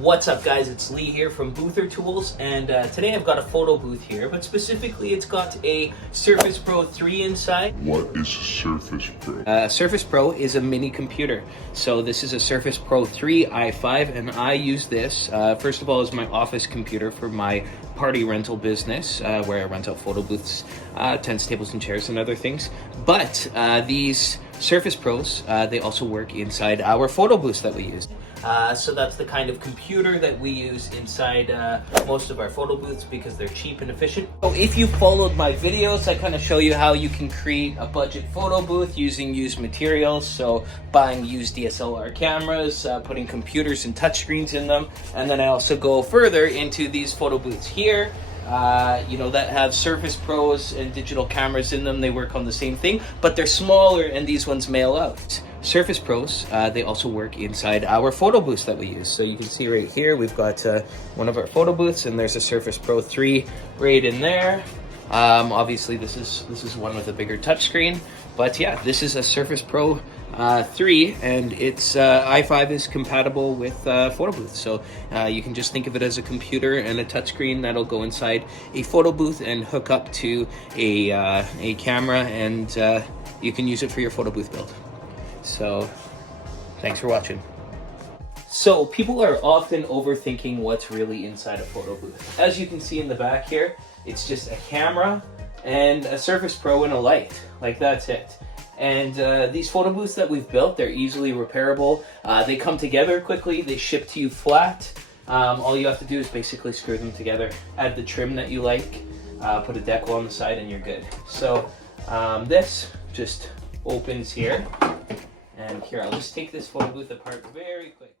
What's up guys, it's Lee here from Boother Tools, and today I've got a photo booth here, but specifically it's got a Surface Pro 3 inside. What is a Surface Pro? Surface Pro is a mini computer. So this is a Surface Pro 3 i5, and I use this, first of all, as my office computer for my party rental business, where I rent out photo booths, tents, tables, and chairs, and other things. But these Surface Pros, they also work inside our photo booths that we use. So that's the kind of computer that we use inside most of our photo booths because they're cheap and efficient. So if you followed my videos, I kind of show you how you can create a budget photo booth using used materials. So buying used DSLR cameras, putting computers and touchscreens in them. And then I also go further into these photo booths here. That have Surface Pros and digital cameras in them. They work on the same thing, but they're smaller, and these ones mail out. Surface Pros, they also work inside our photo booths that we use. So you can see right here, we've got one of our photo booths, and there's a Surface Pro 3 right in there. Obviously, this is one with a bigger touchscreen, but yeah, this is a Surface Pro 3, and its i5 is compatible with photo booths. So you can just think of it as a computer and a touchscreen that'll go inside a photo booth and hook up to a camera, and you can use it for your photo booth build. So thanks for watching. So people are often overthinking what's really inside a photo booth. As you can see in the back here, it's just a camera and a Surface Pro and a light. Like, that's it. And these photo booths that we've built, they're easily repairable. They come together quickly. They ship to you flat. All you have to do is basically screw them together, add the trim that you like, put a decal on the side, and you're good. So this just opens here. And here, I'll just take this photo booth apart very quick.